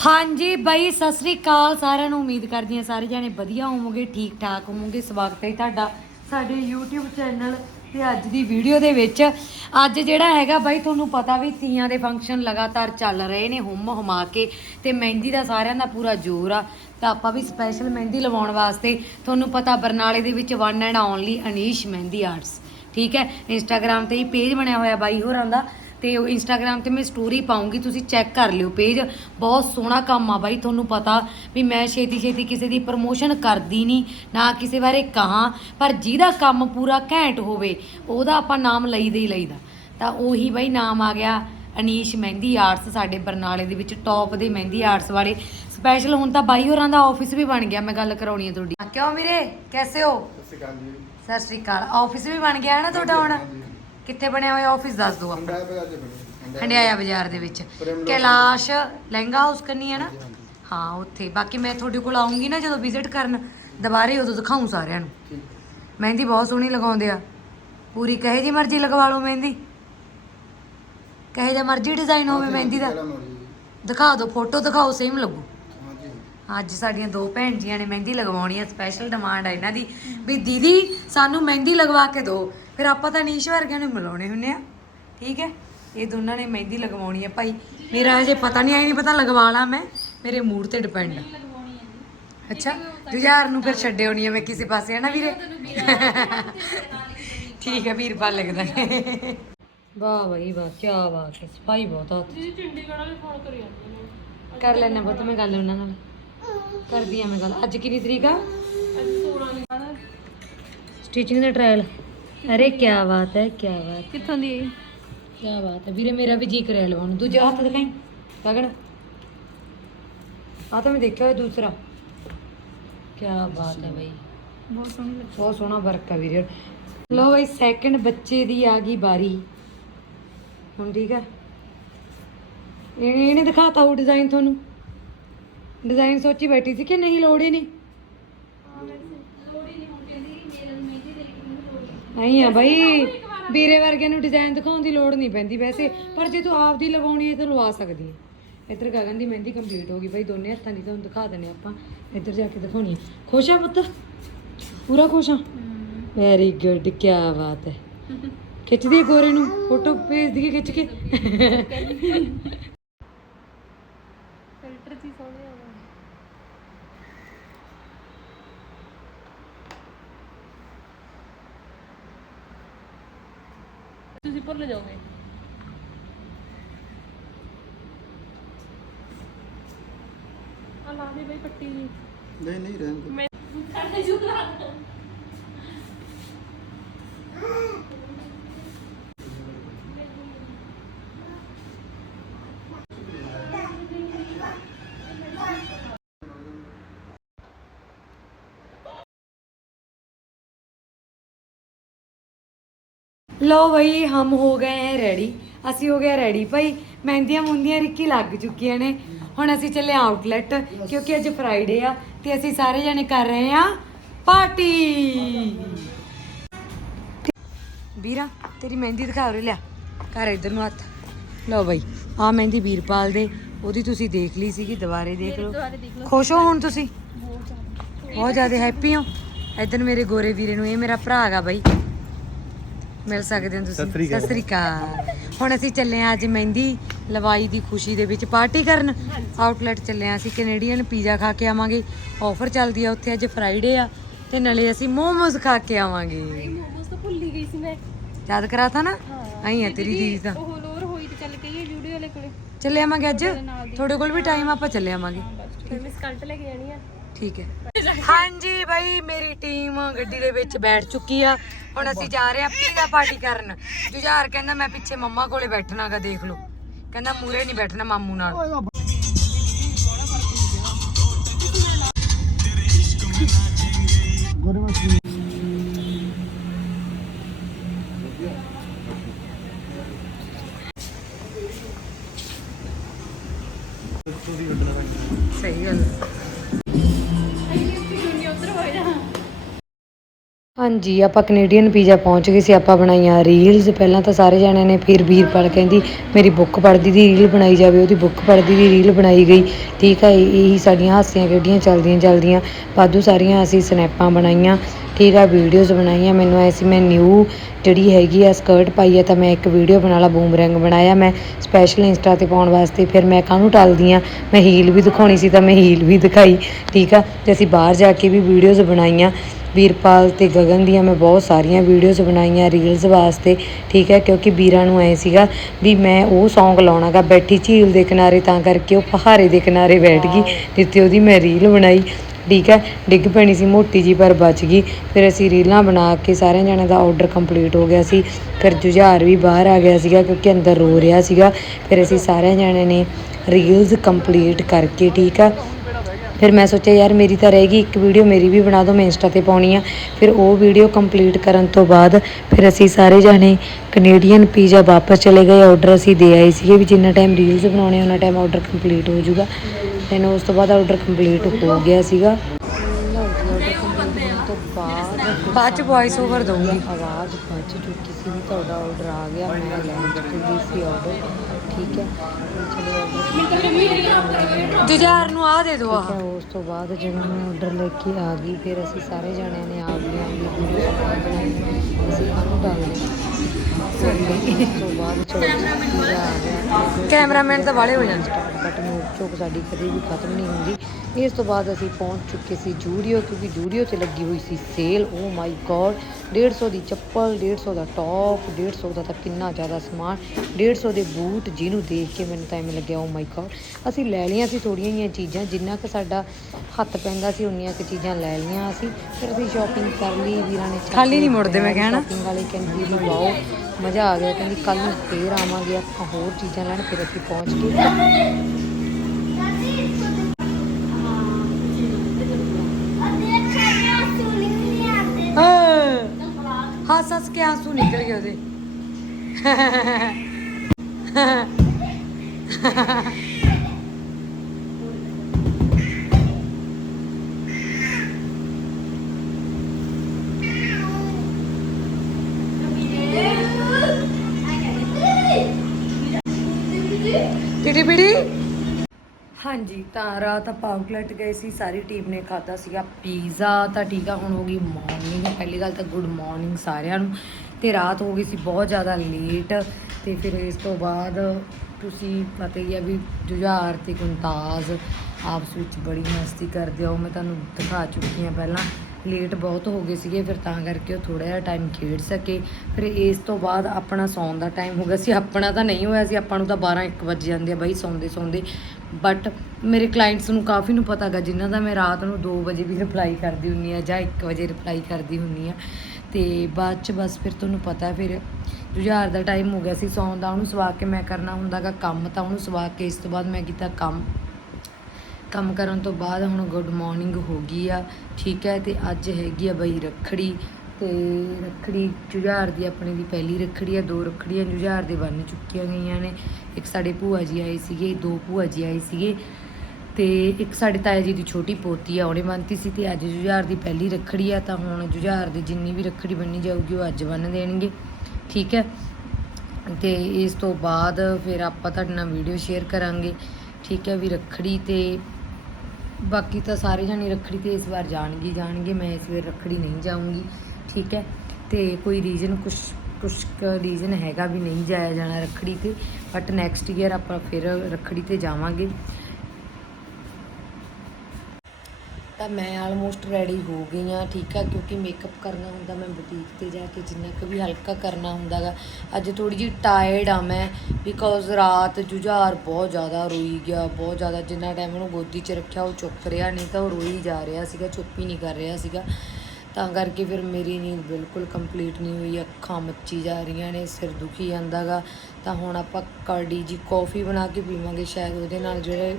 ਹਾਂਜੀ ਬਾਈ, ਸਤਿ ਸ੍ਰੀ ਅਕਾਲ। ਸਾਰਿਆਂ ਨੂੰ ਉਮੀਦ ਕਰਦੀ ਹਾਂ ਸਾਰੇ ਜਾਣੇ ਵਧੀਆ ਹੋਵੋਗੇ, ਠੀਕ ਠਾਕ ਹੋਵੋਗੇ। ਸਵਾਗਤ ਹੈ ਤੁਹਾਡਾ ਸਾਡੇ YouTube ਚੈਨਲ ਤੇ ਅੱਜ ਦੀ ਵੀਡੀਓ ਦੇ ਵਿੱਚ। ਅੱਜ ਜਿਹੜਾ ਹੈਗਾ ਬਾਈ, ਤੁਹਾਨੂੰ ਪਤਾ ਵੀ ਤੀਆਂ ਦੇ ਫੰਕਸ਼ਨ ਲਗਾਤਾਰ ਚੱਲ ਰਹੇ ਨੇ, ਹੁਮ ਹੁਮਾ ਕੇ, ਤੇ ਮਹਿੰਦੀ ਦਾ ਸਾਰਿਆਂ ਦਾ ਪੂਰਾ ਜ਼ੋਰ ਆ। ਤਾਂ ਆਪਾਂ ਵੀ ਸਪੈਸ਼ਲ ਮਹਿੰਦੀ ਲਵਾਉਣ ਵਾਸਤੇ ਤੁਹਾਨੂੰ ਪਤਾ ਬਰਨਾਲੇ ਦੇ ਵਿੱਚ one and only Anish mehndi arts ਠੀਕ ਹੈ? ਇੰਸਟਾਗ੍ਰam ਤੇ ਹੀ ਪੇਜ ਬਣਿਆ ਹੋਇਆ ਬਾਈ ਹੋਰਾਂ ਦਾ। ਤੇ ਉਹ ਇੰਸਟਾਗ੍ਰam ਤੇ ਮੈਂ ਸਟੋਰੀ ਪਾਉਂਗੀ ਤੁਸੀਂ ਚੈੱਕ ਕਰ ਲਿਓ ਪੇਜ ਬਹੁਤ ਸੋਹਣਾ ਕੰਮ ਆ ਬਾਈ ਤੁਹਾਨੂੰ ਪਤਾ ਵੀ ਮੈਂ ਛੇਤੀ ਛੇਤੀ ਕਿਸੇ ਦੀ ਪ੍ਰਮੋਸ਼ਨ ਕਰਦੀ ਨਹੀਂ ਨਾ ਕਿਸੇ ਬਾਰੇ ਕਹਾਂ ਪਰ ਜਿਹਦਾ ਕੰਮ ਪੂਰਾ ਘੈਂਟ ਹੋਵੇ ਉਹਦਾ ਆਪਾਂ ਨਾਮ ਲਈਦਾ ਹੀ ਲਈਦਾ। ਤਾਂ ਉਹੀ ਬਾਈ ਨਾਮ ਆ ਗਿਆ ਅਨੀਸ਼ ਮਹਿੰਦੀ ਆਰਟਸ ਸਾਡੇ ਬਰਨਾਲੇ ਦੇ ਵਿੱਚ ਟੌਪ ਦੇ ਮਹਿੰਦੀ ਆਰਟਸ ਵਾਲੇ। ਸਪੈਸ਼ਲ ਹੁਣ ਤਾਂ ਬਾਈ ਹੋਰਾਂ ਦਾ ਆਫਿਸ ਵੀ ਬਣ ਗਿਆ ਮੈਂ ਗੱਲ ਕਰਾਉਣੀ ਹੈ ਤੁਹਾਡੀ। ਕਿਉਂ ਵੀਰੇ? ਕੈਸੇ ਹੋ? ਸਤਿ ਸ਼੍ਰੀ ਅਕਾਲ ਜੀ। ਸਤਿ ਸ਼੍ਰੀ ਅਕਾਲ। ਆਫਿਸ ਵੀ ਬਣ ਗਿਆ ਹੈ ਨਾ ਤੁਹਾਡਾ ਹੁਣ? ਕਿੱਥੇ ਬਣਿਆ ਹੋਇਆ ਆਫਿਸ ਦੱਸ ਦਿਓ ਆਪਾਂ। ਹੰਡਾਇਆ ਬਾਜ਼ਾਰ ਦੇ ਬਣੇ ਹੰਡਿਆਇਆ ਬਾਜ਼ਾਰ ਦੇ ਵਿੱਚ। ਕੈਲਾਸ਼ ਲਹਿੰਗਾ ਹਾਊਸ ਕੰਨੀ ਹੈ ਨਾ। ਹਾਂ ਉੱਥੇ। ਬਾਕੀ ਮੈਂ ਤੁਹਾਡੇ ਕੋਲ ਆਉਂਗੀ ਨਾ ਜਦੋਂ ਵਿਜ਼ਿਟ ਕਰਨ ਦੁਬਾਰੇ ਉਦੋਂ ਦਿਖਾਉਂ ਸਾਰਿਆਂ ਨੂੰ। ਮਹਿੰਦੀ ਬਹੁਤ ਸੋਹਣੀ ਲਗਾਉਂਦੇ ਆ। ਪੂਰੀ ਕਹੇ ਜੀ ਮਰਜ਼ੀ ਲਗਵਾ ਲਓ ਮਹਿੰਦੀ। ਕਹੇ ਜਿਹਾ ਮਰਜ਼ੀ ਡਿਜ਼ਾਈਨ ਹੋਵੇ ਮਹਿੰਦੀ ਦਾ। ਦਿਖਾ ਦਿਓ ਫੋਟੋ ਦਿਖਾਓ ਸੇਮ ਲੱਗੂ। ਅੱਜ ਸਾਡੀਆਂ ਦੋ ਭੈਣ ਜੀਆਂ ਨੇ ਮਹਿੰਦੀ ਲਗਵਾਉਣੀ ਹੈ ਸਪੈਸ਼ਲ ਡਿਮਾਂਡ ਹੈ ਇਹਨਾਂ ਦੀ। ਵੀ ਦੀਦੀ ਸਾਨੂੰ ਮਹਿੰਦੀ ਲਗਵਾ ਕੇ ਦਿਓ। ਫਿਰ ਆਪਾਂ ਤਾਂ ਨੀਸ਼ ਵਰਗਿਆਂ ਨੂੰ ਮਿਲਾਉਣੇ ਹੁੰਨੇ ਆ। ਠੀਕ ਹੈ? ਇਹ ਦੋਨਾਂ ਨੇ ਮਹਿੰਦੀ ਲਗਵਾਉਣੀ ਹੈ ਭਾਈ। ਮੇਰਾ ਹਜੇ ਪਤਾ ਨਹੀਂ ਆਈ ਨਹੀਂ ਪਤਾ ਲਗਵਾ ਲਾਂ ਮੈਂ। ਮੇਰੇ ਮੂਡ ਤੇ ਡਿਪੈਂਡ ਆ। ਅੱਛਾ ਜੁਝਾਰ ਨੂੰ ਫਿਰ ਛੱਡੇ ਹੋਣੀ ਆ ਮੈਂ ਕਿਸੇ ਪਾਸੇ ਹੈ ਨਾ ਵੀਰੇ ਠੀਕ ਹੈ ਵੀਰਪਾਲ ਲਿਖਦਾ ਵਾਹ ਬਈ ਵਾਹ ਕੀ ਬਾਤ ਹੈ ਸਫ਼ਾਈ ਬਹੁਤ ਆ ਜੀ ਚੰਡੀਗੜ੍ਹ ਵਾਲੇ ਫੋਨ ਕਰੀ ਜਾਂਦੇ ਨੇ। ਕਰ ਲੈਣਾ ਪੁੱਤ ਮੈਂ ਗੱਲ ਉਹਨਾਂ ਨਾਲ। ਕਰਦੀ ਆ ਮੈਂ ਗੱਲ। ਅੱਜ ਕਿੰਨੀ ਤਰੀਕ ਆ? ਅੱਜ 16 ਦੀ ਸਟਿਚਿੰਗ ਦਾ ਟ੍ਰਾਇਲ ਅਰੇ ਕੀ ਬਾਤ ਹੈ ਕੀ ਬਾਤ। ਕਿੱਥੋਂ ਦੀ? ਕੀ ਬਾਤ ਹੈ। ਵੀਰੇ ਮੇਰਾ ਵੀ ਜੀ ਕਰਿਆ ਲਵਾਉਣ। ਦੂਜਾ ਹੱਥ ਦਿਖਾਈ। ਗਗਨ। ਆ ਤਾਂ ਮੈਂ ਦੇਖਿਆ ਹੋਇਆ ਦੂਸਰਾ। ਕੀ ਬਾਤ ਹੈ ਬਈ। ਬਹੁਤ ਸੋਹਣੀ ਲੱਗੀ। ਬਹੁਤ ਸੋਹਣਾ ਵਰਕ ਆ ਵੀਰੇ। ਲੋ ਬਈ ਸੈਕੰਡ ਬੱਚੇ ਦੀ ਆ ਗਈ ਬਾਰੀ। ਹੁਣ ਠੀਕ ਹੈ। ਇਹਨੇ ਇਹਨੇ ਦਿਖਾਤਾ ਉਹ ਡਿਜ਼ਾਈਨ ਤੁਹਾਨੂੰ। ਡਿਜ਼ਾਈਨ ਸੋਚੀ ਬੈਠੀ ਸੀ ਕਿ ਨਹੀਂ ਲੋੜ ਹੀ ਨਹੀਂ। ਨਹੀਂ ਆ ਬਾਈ, ਵੀਰੇ ਵਰਗਿਆਂ ਨੂੰ ਡਿਜ਼ਾਈਨ ਦਿਖਾਉਣ ਦੀ ਲੋੜ ਨਹੀਂ ਪੈਂਦੀ ਵੈਸੇ, ਪਰ ਜੇ ਤੂੰ ਆਪ ਦੀ ਲਵਾਉਣੀ ਹੈ ਤਾਂ ਲਵਾ ਸਕਦੀ ਹੈ। ਇੱਧਰ ਗਗਨ ਦੀ ਮਹਿੰਦੀ ਕੰਪਲੀਟ ਹੋ ਗਈ ਬਈ, ਦੋਨੇ ਹੱਥਾਂ ਦੀ ਤੁਹਾਨੂੰ ਦਿਖਾ ਦਨੇ ਆਪਾਂ, ਇੱਧਰ ਜਾ ਕੇ ਦਿਖਾਉਣੀ ਖੁਸ਼ ਆ ਪੁੱਤ? ਪੂਰਾ ਖੁਸ਼ ਆ? ਵੈਰੀ ਗੁੱਡ ਕੀ ਬਾਤ ਹੈ। ਖਿੱਚਦੀ ਗੋਰੇ ਨੂੰ, ਫੋਟੋ ਭੇਜ ਦੀ ਖਿੱਚ ਕੇ ਫਿਲਟਰ ਜੀ ਸੋਹਣੇ ਆ ਤੁਸੀਂ ਭੁੱਲ ਜਾਓਗੇ। ਆ ਲਾ ਦੇ ਬਈ ਪੱਟੀ ਨਹੀਂ ਨਹੀਂ ਰਹਿਣ ਦਿਓ। ਮੈਂ ਕਰਦੇ ਜੁਗਾ ਲੋ ਬਈ ਹਮ ਹੋ ਗਏ ਹੈ ਰੈਡੀ ਅਸੀਂ ਹੋ ਗਏ ਰੈਡੀ ਭਾਈ। ਮਹਿੰਦੀਆਂ ਮੁੰਦੀਆਂ ਰਿੱਕੀ ਲੱਗ ਚੁੱਕੀਆਂ ਨੇ। ਹੁਣ ਅਸੀਂ ਚੱਲੇ ਆਊਟਲੈਟ ਕਿਉਂਕਿ ਅੱਜ ਫਰਾਈਡੇ ਆ ਤੇ ਅਸੀਂ ਸਾਰੇ ਜਣੇ ਕਰ ਰਹੇ ਆ ਪਾਰਟੀ ਵੀਰਾ ਤੇਰੀ ਮਹਿੰਦੀ ਦਿਖਾ ਉਰੇ ਲਿਆ। ਕਰ ਇਧਰ ਨੂੰ ਹੱਥ। ਲਓ ਬਈ ਆ ਮਹਿੰਦੀ ਵੀਰਪਾਲ ਦੇ। ਉਹਦੀ ਤੁਸੀਂ ਦੇਖ ਲਈ ਸੀਗੀ ਦੁਬਾਰੇ ਦੇਖ ਲਓ। ਲਓ। ਖੁਸ਼ ਹੋ ਹੁਣ ਤੁਸੀਂ? ਬਹੁਤ ਜ਼ਿਆਦਾ। ਬਹੁਤ ਜ਼ਿਆਦਾ ਹੈਪੀ ਹੋ। ਇਧਰ ਮੇਰੇ ਗੋਰੇ ਵੀਰੇ ਨੂੰ ਇਹ ਮੇਰਾ ਭਰਾ ਹੈਗਾ ਬਾਈ। ਮਿਲ ਸਕਦੇ ਹੋ ਤੁਸੀਂ। ਸਤਿ ਸ੍ਰੀ ਅਕਾਲ। ਹੁਣ ਅਸੀਂ ਚੱਲੇ ਆ ਅੱਜ ਮਹਿੰਦੀ ਲਵਾਈ ਦੀ ਖੁਸ਼ੀ ਦੇ ਵਿੱਚ ਪਾਰਟੀ ਕਰਨ। ਆਊਟਲੈਟ ਚੱਲੇ ਆ ਅਸੀਂ ਕੈਨੇਡੀਅਨ ਪੀਜ਼ਾ ਖਾ ਕੇ ਆਵਾਂਗੇ। ਆਫਰ ਚੱਲਦੀ ਆ ਉੱਥੇ ਅੱਜ ਫਰਾਈਡੇ ਆ ਤੇ ਨਾਲੇ ਅਸੀਂ ਮੋਮੋਜ਼ ਖਾ ਕੇ ਆਵਾਂਗੇ। ਮੋਮੋਸ ਤਾਂ ਭੁੱਲ ਹੀ ਗਈ ਸੀ ਮੈਂ। ਯਾਦ ਕਰਾਤਾ ਨਾ? ਹਾਂ ਆਈ ਆ ਤੇਰੀ ਦੀਦੀ ਦਾ ਉਹ ਲੋਰ ਹੋਈ ਤੇ ਚੱਲ ਗਈ ਜੂੜੀ ਵਾਲੇ ਕੋਲੇ। ਚੱਲੇ ਆਵਾਂਗੇ ਅੱਜ? ਤੁਹਾਡੇ ਕੋਲ ਵੀ ਟਾਈਮ ਆਪਾਂ ਚੱਲੇ ਆਵਾਂਗੇ। ਫਿਰ ਮੈਂ ਸਕਲਟ ਲੈ ਕੇ ਜਾਣੀ ਆ। ਠੀਕ ਹੈ। ਹਾਂਜੀ ਬਾਈ, ਮੇਰੀ ਟੀਮ ਗੱਡੀ ਦੇ ਵਿੱਚ ਬੈਠ ਚੁੱਕੀ ਆ। ਹੁਣ ਅਸੀਂ ਜਾ ਰਹੇ ਆ ਪੀਜ਼ਾ ਪਾਰਟੀ ਕਰਨ। ਜੁਝਾਰ ਕਹਿੰਦਾ, ਮੈਂ ਪਿੱਛੇ ਮੰਮਾ ਕੋਲੇ ਬੈਠਣਾਗਾ ਦੇਖ ਲਓ। ਕਹਿੰਦਾ ਮੂਰੇ ਨਹੀਂ ਬੈਠਣਾ ਮਾਮੂ ਨਾਲ। ਗੋਰੇ ਜੀ, ਆਪਾਂ ਕੈਨੇਡੀਅਨ ਪੀਜ਼ਾ ਪਹੁੰਚ ਗਏ ਸੀ, ਆਪਾਂ ਬਣਾਈਆਂ ਰੀਲਸ ਪਹਿਲਾਂ ਤਾਂ ਸਾਰੇ ਜਣਿਆਂ ਨੇ ਫਿਰ ਵੀਰਪਾਲ ਕਹਿੰਦੀ, ਮੇਰੀ ਬੁੱਕ ਪੜ੍ਹਦੀ ਦੀ ਰੀਲ ਬਣਾਈ ਜਾਵੇ। ਉਹਦੀ ਬੁੱਕ ਪੜ੍ਹਦੀ ਦੀ ਰੀਲ ਬਣਾਈ ਗਈ। ਠੀਕ ਹੈ ਇਹੀ ਸਾਡੀਆਂ ਹਾਸੀਆਂ ਖੇਡੀਆਂ ਚੱਲਦੀਆਂ ਚੱਲਦੀਆਂ। ਵਾਧੂ ਸਾਰੀਆਂ ਅਸੀਂ ਸਨੈਪਾਂ ਬਣਾਈਆਂ, ਠੀਕ ਆ ਵੀਡੀਓਜ਼ ਬਣਾਈਆਂ। ਮੈਨੂੰ ਐਸੀ ਮੈਂ ਨਿਊ ਜਿਹੜੀ ਹੈਗੀ ਆ ਸਕਰਟ ਪਾਈ ਆ, ਤਾਂ ਮੈਂ ਇੱਕ ਵੀਡੀਓ ਬਣਾ ਲਾ ਬੂਮਰੈਂਗ ਬਣਾਇਆ ਮੈਂ ਸਪੈਸ਼ਲ ਇੰਸਟਾ ਤੇ ਪਾਉਣ ਵਾਸਤੇ। ਫਿਰ ਮੈਂ ਕਾਹਨੂੰ ਟਲਦੀ ਆ? ਮੈਂ ਹੀਲ ਵੀ ਦਿਖਾਉਣੀ ਸੀ, ਤਾਂ ਮੈਂ ਹੀਲ ਵੀ ਦਿਖਾਈ, ਠੀਕ ਆ। ਤੇ ਅਸੀਂ ਬਾਹਰ ਜਾ ਕੇ ਵੀ ਵੀਡੀਓਜ਼ ਬਣਾਈਆਂ। ਵੀਰਪਾਲ ਤੇ ਗਗਨ ਦੀਆਂ ਮੈਂ ਬਹੁਤ ਸਾਰੀਆਂ ਵੀਡੀਓਜ਼ ਬਣਾਈਆਂ ਰੀਲਸ ਵਾਸਤੇ ਠੀਕ ਹੈ ਕਿਉਂਕਿ ਵੀਰਾਂ ਨੂੰ ਐ ਸੀਗਾ ਵੀ ਮੈਂ ਉਹ Song ਲਾਉਣਾਗਾ ਬੈਠੀ ਝੀਲ ਦੇ ਕਿਨਾਰੇ ਤਾਂ ਕਰਕੇ ਉਹ ਪਹਾੜੇ ਦੇ ਕਿਨਾਰੇ ਬੈਠ ਗਈ ਜਿੱਥੇ ਉਹਦੀ ਮੈਂ ਰੀਲ ਬਣਾਈ ਠੀਕ ਹੈ ਡਿੱਗ ਪੈਣੀ ਸੀ ਮੋਟੀ ਜੀ ਪਰ ਬਚ ਗਈ। ਫਿਰ ਅਸੀਂ ਰੀਲਾਂ ਬਣਾ ਕੇ ਸਾਰਿਆਂ ਜਣਿਆਂ ਦਾ ਆਰਡਰ ਕੰਪਲੀਟ ਹੋ ਗਿਆ ਸੀ ਫਿਰ ਜੁਝਾਰ ਵੀ ਬਾਹਰ ਆ ਗਿਆ ਸੀਗਾ ਕਿਉਂਕਿ ਅੰਦਰ ਰੋ ਰਿਹਾ ਸੀਗਾ। ਫਿਰ ਅਸੀਂ ਸਾਰਿਆਂ ਜਣਿਆਂ ਨੇ ਰੀਲਸ ਕੰਪਲੀਟ ਕਰਕੇ ਠੀਕ ਆ ਫਿਰ ਮੈਂ ਸੋਚਿਆ ਯਾਰ ਮੇਰੀ ਤਾਂ ਰਹਿ ਗਈ ਇੱਕ ਵੀਡੀਓ ਮੇਰੀ ਵੀ ਬਣਾ ਦਿਓ ਮੈਂ ਇੰਸਟਾ ਤੇ ਪਾਉਣੀ ਆ। ਫਿਰ ਉਹ ਵੀਡੀਓ ਕੰਪਲੀਟ ਕਰਨ ਤੋਂ ਬਾਅਦ ਫਿਰ ਅਸੀਂ ਸਾਰੇ ਜਾਣੇ ਕੈਨੇਡੀਅਨ ਪੀਜ਼ਾ ਵਾਪਸ ਚਲੇ ਗਏ। ਆਰਡਰ ਅਸੀਂ ਦੇ ਆਏ ਸੀਗੇ ਵੀ ਜਿੰਨਾ ਟਾਈਮ ਰੀਲਸ ਬਣਾਉਣੇ ਉਹਨਾਂ ਟਾਈਮ ਆਰਡਰ ਕੰਪਲੀਟ ਹੋ ਜਾਊਗਾ। Then ਉਸ ਤੋਂ ਬਾਅਦ ਆਰਡਰ ਕੰਪਲੀਟ ਹੋ ਗਿਆ ਸੀਗਾ। ਬਾਅਦ ਚ ਵੌਇਸ ਓਵਰ ਦਊਂਗੀ। ਆਵਾਜ਼ ਬਚ ਚੁੱਕੀ ਸੀ ਵੀ ਤੁਹਾਡਾ ਆਰਡਰ ਆ ਗਿਆ ਮੈਂ ਲੈਣ ਚੁੱਕੀ ਸੀ ਆਰਡਰ ਠੀਕ ਹੈ। ਜੁਝਾਰ ਨੂੰ ਆ ਦੇ ਦੋ ਆਹ। ਉਸ ਤੋਂ ਬਾਅਦ ਜਦੋਂ ਮੈਂ ਆਰਡਰ ਲੈ ਕੇ ਆ ਗਈ, ਫਿਰ ਅਸੀਂ ਸਾਰੇ ਜਣਿਆਂ ਨੇ ਆਪ ਦੀਆਂ ਵੀਡੀਓ ਬਣਾਈ। ਅਸੀਂ ਕਾਹਨੂੰ ਡਾਲ ਕੈਮਰਾਮੈਨ ਤਾਂ ਵਾਲੇ ਹੋ ਜਾਂਦੇ ਸਟਾਰਟ ਬਟ ਨੋਕ ਚੋਕ ਸਾਡੀ ਕਦੇ ਵੀ ਖਤਮ ਨਹੀਂ ਹੁੰਦੀ। ਇਸ ਤੋਂ ਬਾਅਦ ਅਸੀਂ ਪਹੁੰਚ ਚੁੱਕੇ ਸੀ ਜੂਡੀਓ ਕਿਉਂਕਿ ਜੂਡੀਓ ਤੇ ਲੱਗੀ ਹੋਈ ਸੀ ਸੇਲ ਓ ਮਾਈ ਗॉड 150 ਦੀ ਚੱਪਲ 150 ਦਾ ਟੌਪ 150 ਦਾ ਤਾਂ ਕਿੰਨਾ ਜ਼ਿਆਦਾ ਸਮਾਨ 150 ਦੇ ਬੂਟ ਜਿਹਨੂੰ ਦੇਖ ਕੇ ਮੈਨੂੰ ਤਾਂ ਐਵੇਂ ਲੱਗਿਆ ਓ ਮਾਈ ਗॉड ਅਸੀਂ ਲੈ ਲਈਆਂ ਸੀ ਥੋੜੀਆਂ ਜਿਹੀਆਂ ਚੀਜ਼ਾਂ ਜਿੰਨਾ ਕਿ ਸਾਡਾ ਹੱਥ ਪੈਂਦਾ ਸੀ ਉਨੀਆਂ ਕਿ ਚੀਜ਼ਾਂ ਲੈ ਲਈਆਂ ਅਸੀਂ। ਫਿਰ ਅਸੀਂ ਸ਼ਾਪਿੰਗ ਕਰ ਲਈ ਵੀਰਾਂ ਨੇ ਖਾਲੀ ਨਹੀਂ ਮੁੜਦੇ ਮੈਂ ਕਹਿਣਾ ਸ਼ਾਪਿੰਗ ਵਾਲੇ ਕਹਿੰਦੀ ਵੀ ਵਾਓ ਮਜ਼ਾ ਆ ਗਿਆ, ਕਹਿੰਦੀ ਕੱਲ ਨੂੰ ਫੇਰ ਆਵਾਂਗੇ ਆਪਾਂ ਹੋਰ ਚੀਜ਼ਾਂ ਲੈਣ, ਫਿਰ ਅਸੀਂ ਪਹੁੰਚ ਗਏ। ਹੱਸ ਹੱਸ ਕੇ ਆਂਸੂ ਨਿਕਲ ਗਏ ਉਹਦੇ। ਹਾਂਜੀ, ਤਾਂ ਰਾਤ ਆਪਾਂ ਆਊਟਲੈਟ ਗਏ ਸੀ, ਸਾਰੀ ਟੀਮ ਨੇ ਖਾਦਾ ਸੀਗਾ ਪੀਜ਼ਾ ਤਾਂ ਠੀਕ ਆ, ਹੁਣ ਹੋ ਗਈ ਮਾਰਨਿੰਗ ਪਹਿਲੀ ਗੱਲ ਤਾਂ ਗੁੱਡ ਮਾਰਨਿੰਗ ਸਾਰਿਆਂ ਨੂੰ। ਤੇ ਰਾਤ ਹੋ ਗਈ ਸੀ ਬਹੁਤ ਜ਼ਿਆਦਾ ਲੇਟ ਤੇ ਫਿਰ ਇਸ ਤੋਂ ਬਾਅਦ ਤੁਸੀਂ ਪਤਾ ਹੀ ਆ ਵੀ ਜੁਝਾਰ ਤੇ ਗੁੰਤਾਜ਼ ਆਪਸ ਵਿੱਚ ਬੜੀ ਮਸਤੀ ਕਰਦੇ ਆ, ਉਹ ਮੈਂ ਤੁਹਾਨੂੰ ਦਿਖਾ ਚੁੱਕੀ ਹਾਂ ਪਹਿਲਾਂ। ਲੇਟ ਬਹੁਤ ਹੋ ਗਏ ਸੀਗੇ, ਫਿਰ ਤਾਂ ਕਰਕੇ ਉਹ ਥੋੜਾ ਜਿਹਾ ਟਾਈਮ ਖੇਡ ਸਕੇ। ਫਿਰ ਇਸ ਤੋਂ ਬਾਅਦ ਆਪਣਾ ਸੌਣ ਦਾ ਟਾਈਮ ਹੋ ਗਿਆ ਸੀ। ਆਪਣਾ ਤਾਂ ਨਹੀਂ ਹੋਇਆ ਸੀ, ਆਪਾਂ ਨੂੰ ਤਾਂ 12 1 ਵਜੇ ਜਾਂਦੇ ਆ ਬਾਈ ਸੌਂਦੇ ਸੌਂਦੇ। ਬਟ ਮੇਰੇ ਕਲਾਇੰਟਸ ਨੂੰ ਕਾਫੀ ਨੂੰ ਪਤਾ ਗਾ, ਜਿਨ੍ਹਾਂ ਦਾ ਮੈਂ ਰਾਤ ਨੂੰ 2 ਵਜੇ ਵੀ ਰਿਪਲਾਈ ਕਰਦੀ ਹੁੰਨੀ ਆ ਜਾਂ 1 ਵਜੇ ਰਿਪਲਾਈ ਕਰਦੀ ਹੁੰਨੀ ਆ। ਤੇ ਬਾਅਦ ਚ ਬਸ ਫਿਰ ਤੁਹਾਨੂੰ ਪਤਾ ਫਿਰ ਜੁਝਾਰ ਦਾ ਟਾਈਮ ਹੋ ਗਿਆ ਸੀ ਸੌਣ ਦਾ, ਉਹਨੂੰ ਸਵਾ ਕੇ ਮੈਂ ਕਰਨਾ ਹੁੰਦਾਗਾ ਕੰਮ, ਤਾਂ ਉਹਨੂੰ ਸਵਾ ਕੇ ਇਸ ਤੋਂ ਬਾਅਦ ਮੈਂ ਕੀਤਾ ਕੰਮ। ਕੰਮ ਕਰਨ ਤੋਂ ਬਾਅਦ ਹੁਣ ਗੁੱਡ ਮਾਰਨਿੰਗ ਹੋ ਗਈ ਆ, ਠੀਕ ਹੈ, ਤੇ ਅੱਜ ਹੈਗੀ ਆ ਬਈ ਰੱਖੜੀ, ਤੇ ਰੱਖੜੀ ਜੁਝਾਰ ਦੀ ਆਪਣੀ ਦੀ ਪਹਿਲੀ ਰੱਖੜੀ ਆ, ਦੋ ਰੱਖੜੀਆਂ ਜੁਝਾਰ ਦੇ ਬਣ ਚੁੱਕੀਆਂ ਗਈਆਂ ਨੇ, ਇੱਕ ਸਾਡੇ ਭੂਆ ਜੀ ਆਏ ਸੀਗੇ, ਦੋ ਭੂਆ ਜੀ ਆਏ ਸੀਗੇ, ਤੇ ਇੱਕ ਸਾਡੇ ਤਾਇਆ ਜੀ ਦੀ ਛੋਟੀ ਪੋਤੀ ਆ, ਉਹਨੇ ਬੰਨਤੀ ਸੀ, ਤੇ ਅੱਜ ਜੁਝਾਰ ਦੀ ਪਹਿਲੀ ਰੱਖੜੀ ਆ, ਤਾਂ ਹੁਣ ਜੁਝਾਰ ਦੀ ਜਿੰਨੀ ਵੀ ਰੱਖੜੀ ਬੰਨੀ ਜਾਊਗੀ, ਉਹ ਅੱਜ ਬੰਨ ਦੇਣਗੇ, ਠੀਕ ਹੈ, ਤੇ ਇਸ ਤੋਂ ਬਾਅਦ ਫਿਰ ਆਪਾਂ ਤੁਹਾਡੇ ਨਾਲ ਵੀਡੀਓ ਸ਼ੇਅਰ ਕਰਾਂਗੇ, ਠੀਕ ਹੈ, ਵੀ ਰੱਖੜੀ ਤੇ ਬਾਕੀ ਤਾਂ ਸਾਰੇ ਜਾਣੇ ਰੱਖੜੀ ਤੇ ਇਸ ਵਾਰ ਜਾਣਗੇ ਜਾਣਗੇ, ਮੈਂ ਇਸ ਵਾਰ ਰੱਖੜੀ ਨਹੀਂ ਜਾਊਂਗੀ, ਠੀਕ ਹੈ? ਤੇ ਕੋਈ ਰੀਜ਼ਨ ਕੁਛ ਕੁਛ ਰੀਜ਼ਨ ਹੈਗਾ ਵੀ ਨਹੀਂ ਜਾਇਆ ਜਾਣਾ ਰੱਖੜੀ ਤੇ ਬਟ ਨੈਕਸਟ ਈਅਰ ਆਪਾਂ ਫਿਰ ਰੱਖੜੀ ਤੇ ਜਾਵਾਂਗੇ। ਤਾਂ ਮੈਂ ਆਲਮੋਸਟ ਰੈਡੀ ਹੋ ਗਈ ਆ ਠੀਕ ਆ, ਕਿਉਂਕਿ ਮੇਕਅਪ ਕਰਨਾ ਹੁੰਦਾ, ਮੈਂ ਬੁਟੀਕ ਤੇ ਜਾ ਕੇ ਜਿੰਨਾ ਕੁ ਵੀ ਹਲਕਾ ਕਰਨਾ ਹੁੰਦਾਗਾ ਅੱਜ ਥੋੜੀ ਜਿਹੀ ਟਾਇਰਡ ਆ ਮੈਂ ਬਿਕੋਜ਼ ਰਾਤ ਜੁਝਾਰ ਬਹੁਤ ਜ਼ਿਆਦਾ ਰੋਈ ਗਿਆ, ਬਹੁਤ ਜ਼ਿਆਦਾ ਜਿੰਨਾ ਟਾਈਮ ਉਹਨੂੰ ਗੋਦੀ 'ਚ ਰੱਖਿਆ, ਉਹ ਚੁੱਪ ਰਿਹਾ ਨਹੀਂ ਤਾਂ ਉਹ ਰੋਈ ਜਾ ਰਿਹਾ ਸੀਗਾ, ਚੁੱਪ ਹੀ ਨਹੀਂ ਕਰ ਰਿਹਾ ਸੀਗਾ। ਤਾਂ ਕਰਕੇ ਫਿਰ ਮੇਰੀ ਨੀਂਦ ਬਿਲਕੁਲ ਕੰਪਲੀਟ ਨਹੀਂ ਹੋਈ, ਅੱਖਾਂ ਮੱਚੀ ਜਾ ਰਹੀਆਂ ਨੇ, ਸਿਰ ਦੁਖੀ ਜਾਂਦਾਗਾ ਤਾਂ ਹੁਣ ਆਪਾਂ ਕਾਰਡੀ ਜੀ ਕੌਫੀ ਬਣਾ ਕੇ ਪੀਵਾਂਗੇ, ਸ਼ਾਇਦ ਉਹਦੇ ਨਾਲ ਜਿਹੜੇ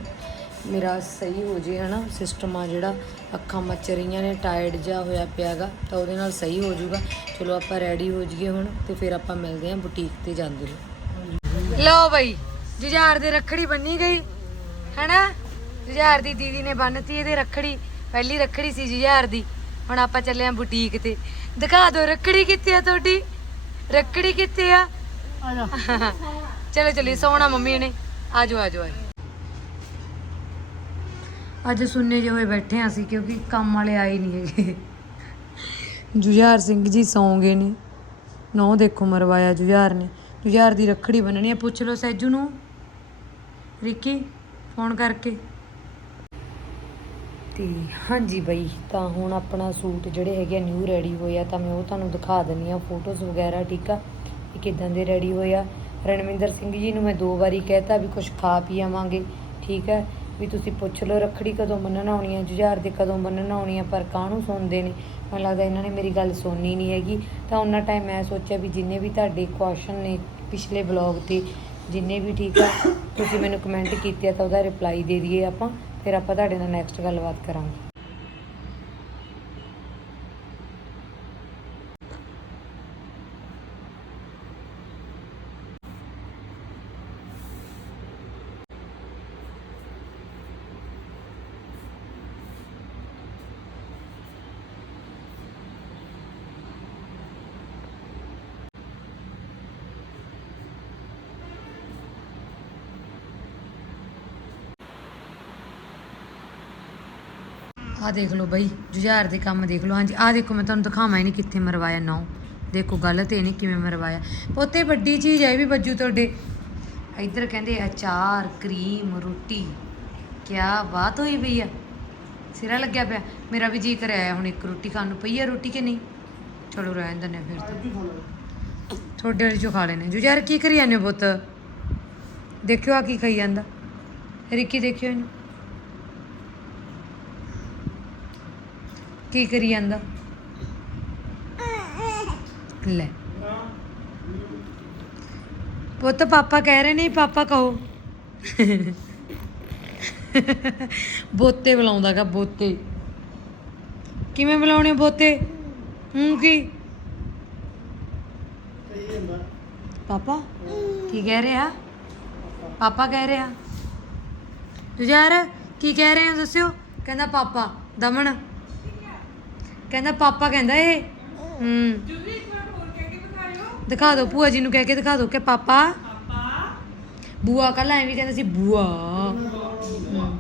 ਮੇਰਾ ਸਹੀ ਹੋ ਜੇ ਹਨਾ? ਸਿਸਟਮ ਆ ਜਿਹੜਾ ਅੱਖਾਂ ਮੱਚ ਰਹੀਆਂ ਨੇ ਟਾਇਰਡ ਜਿਹਾ ਹੋਇਆ ਪਿਆਗਾ ਤਾਂ ਉਹਦੇ ਨਾਲ ਸਹੀ ਹੋ ਜਾਊਗਾ। ਚਲੋ ਆਪਾਂ ਰੈਡੀ ਹੋ ਜਾਈਏ ਹੁਣ ਤੇ ਫਿਰ ਆਪਾਂ ਮਿਲਦੇ ਹਾਂ ਬੁਟੀਕ ਤੇ ਜਾਂਦੇ ਨੂੰ। ਲਓ ਬਈ ਜੁਝਾਰ ਦੇ ਰੱਖੜੀ ਬੰਨੀ ਗਈ ਹੈਨਾ? ਜੁਝਾਰ ਦੀ ਦੀਦੀ ਨੇ ਬੰਨਤੀ ਇਹਦੇ ਰੱਖੜੀ ਪਹਿਲੀ ਰੱਖੜੀ ਸੀ ਜੁਝਾਰ ਦੀ। ਹੁਣ ਆਪਾਂ ਚੱਲੇ ਆਂ ਬੁਟੀਕ ਤੇ। ਦਿਖਾ ਦਿਓ ਰੱਖੜੀ ਕਿੱਥੇ ਆ ਤੁਹਾਡੀ? ਰੱਖੜੀ ਕਿੱਥੇ ਆ? ਚਲੋ ਚਲੀ ਸੋਣਾ ਮੰਮੀ ਨੇ। ਆਜੋ ਆਜੋ ਆਜੋ। ਅੱਜ ਸੁਣਨੇ ਜਿਹੇ ਹੋਏ ਬੈਠੇ ਆਂ ਅਸੀਂ ਕਿਉਂਕਿ ਕੰਮ ਵਾਲੇ ਆਏ ਨਹੀਂ ਹੈਗੇ। ਜੁਝਾਰ ਸਿੰਘ ਜੀ ਸੌਂ ਗਏ ਨੇ। ਨੌ ਦੇਖੋ ਮਰਵਾਇਆ ਜੁਝਾਰ ਨੇ। ਜੁਝਾਰ ਦੀ ਰੱਖੜੀ ਬੰਨਣੀ ਆ ਪੁੱਛ ਲਓ ਸੈਜੂ ਨੂੰ। ਰਿੱਕੀ ਫੋਨ ਕਰਕੇ। ਤੇ ਹਾਂਜੀ ਬਈ ਤਾਂ ਹੁਣ ਆਪਣਾ ਸੂਟ ਜਿਹੜੇ ਹੈਗੇ ਨਿਊ ਰੈਡੀ ਹੋਏ ਆ ਤਾਂ ਮੈਂ ਉਹ ਤੁਹਾਨੂੰ ਦਿਖਾ ਦਿੰਨੀ ਆ ਫੋਟੋਜ਼ ਵਗੈਰਾ ਠੀਕ ਆ? ਕਿ ਕਿਦਾਂ ਦੇ ਰੈਡੀ ਹੋਏ ਆ। ਰਣਵਿੰਦਰ ਸਿੰਘ ਜੀ ਨੂੰ ਮੈਂ ਦੋ ਵਾਰੀ ਕਹਿਤਾ ਵੀ ਕੁਝ ਖਾ ਪੀ ਆਵਾਂਗੇ ਠੀਕ ਹੈ ਵੀ ਤੁਸੀਂ ਪੁੱਛ ਲਓ, ਰੱਖੜੀ ਕਦੋਂ ਬੰਨਣ ਆਉਣੀ ਹੈ ਜੁਝਾਰ ਦੇ ਕਦੋਂ ਬੰਨਣ ਆਉਣੀ ਆ, ਪਰ ਕਾਹਨੂੰ ਸੁਣਦੇ ਨੇ? ਮੈਨੂੰ ਲੱਗਦਾ ਇਹਨਾਂ ਨੇ ਮੇਰੀ ਗੱਲ ਸੁਣਨੀ ਨਹੀਂ ਹੈਗੀ। ਤਾਂ ਉਹਨਾਂ ਟਾਈਮ ਮੈਂ ਸੋਚਿਆ ਵੀ ਜਿੰਨੇ ਵੀ ਤੁਹਾਡੇ ਕੁਐਸਚਨ ਨੇ ਪਿਛਲੇ ਬਲੌਗ ਤੇ, ਜਿੰਨੇ ਵੀ ਠੀਕ ਆ, ਤੁਸੀਂ ਮੈਨੂੰ ਕਮੈਂਟ ਕੀਤੇ ਆ ਤਾਂ ਉਹਦਾ ਰਿਪਲਾਈ ਦੇ ਦਈਏ ਆਪਾਂ, ਫਿਰ ਆਪਾਂ ਤੁਹਾਡੇ ਨਾਲ ਨੈਕਸਟ ਗੱਲਬਾਤ ਕਰਾਂਗੇ। ਆ ਦੇਖ ਲਓ ਬਈ, ਜੁਝਾਰ ਦੇ ਕੰਮ ਦੇਖ ਲਓ। ਹਾਂਜੀ ਆ ਦੇਖੋ, ਮੈਂ ਤੁਹਾਨੂੰ ਦਿਖਾਵਾਂ ਹੀ ਨਹੀਂ ਕਿੱਥੇ ਮਰਵਾਇਆ, ਨੌ। ਦੇਖੋ ਗਲਤ ਇਹ ਨਹੀਂ ਕਿਵੇਂ ਮਰਵਾਇਆ। ਪੋਤੇ, ਵੱਡੀ ਚੀਜ਼ ਹੈ ਵੀ ਬੱਜੂ ਤੁਹਾਡੇ। ਇੱਧਰ ਕਹਿੰਦੇ ਅਚਾਰ, ਕਰੀਮ, ਰੋਟੀ। ਕਿਆ ਬਾਤ ਹੋਈ ਬਈ ਆ। ਸਿਰਾ ਲੱਗਿਆ ਪਿਆ। ਮੇਰਾ ਵੀ ਜੀ ਕਰਿਆ ਆਇਆ ਹੁਣ ਇੱਕ ਰੋਟੀ ਖਾਣ ਨੂੰ। ਪਈ ਆ ਰੋਟੀ ਕਿ ਨਹੀਂ? ਚਲੋ, ਰਹਿਣ ਦਿੰਦੇ ਫਿਰ ਤਾਂ। ਤੁਹਾਡੇ ਵਾਲੀ ਚੋਂ ਖਾ ਲੈਣੇ ਜੁਝਾਰ ਕੀ ਕਰੀ ਜਾਂਦੇ ਹੋ ਪੁੱਤ? ਦੇਖਿਓ ਆ ਕੀ ਖਾਈ ਜਾਂਦਾ। ਰਿੱਕੀ ਦੇਖਿਓ ਇਹਨੂੰ। ਕੀ ਕਰੀ ਜਾਂਦਾ? ਲੈ। ਪੁੱਤ ਪਾਪਾ ਕਹਿ ਰਹੇ ਨੇ, ਪਾਪਾ ਕਹੋ। ਬੋਤੇ ਬੁਲਾਉਂਦਾਗਾ ਬੋਤੇ। ਕਿਵੇਂ ਬੁਲਾਉਣੇ ਬੋਤੇ? ਹੂੰ ਕੀ? ਪਾਪਾ, ਕੀ ਕਹਿ ਰਿਹਾ? ਪਾਪਾ ਕਹਿ ਰਿਹਾ। ਤੁਝਾਰ ਕੀ ਕਹਿ ਰਹੇ ਹੋ ਦੱਸਿਓ? ਕਹਿੰਦਾ ਪਾਪਾ, ਦਮਨ। ਕਹਿੰਦਾ ਪਾਪਾ ਕਹਿੰਦਾ ਇਹ। ਹੂੰ। ਦਿਖਾ ਦਿਓ ਭੂਆ ਜੀ ਨੂੰ ਕਹਿ ਕੇ ਦਿਖਾ ਦਿਓ ਕਿ ਪਾਪਾ। ਬੂਆ ਕੱਲ ਐਵੇਂ ਕਹਿੰਦਾ ਸੀ, ਬੂਆ। ਹੂੰ।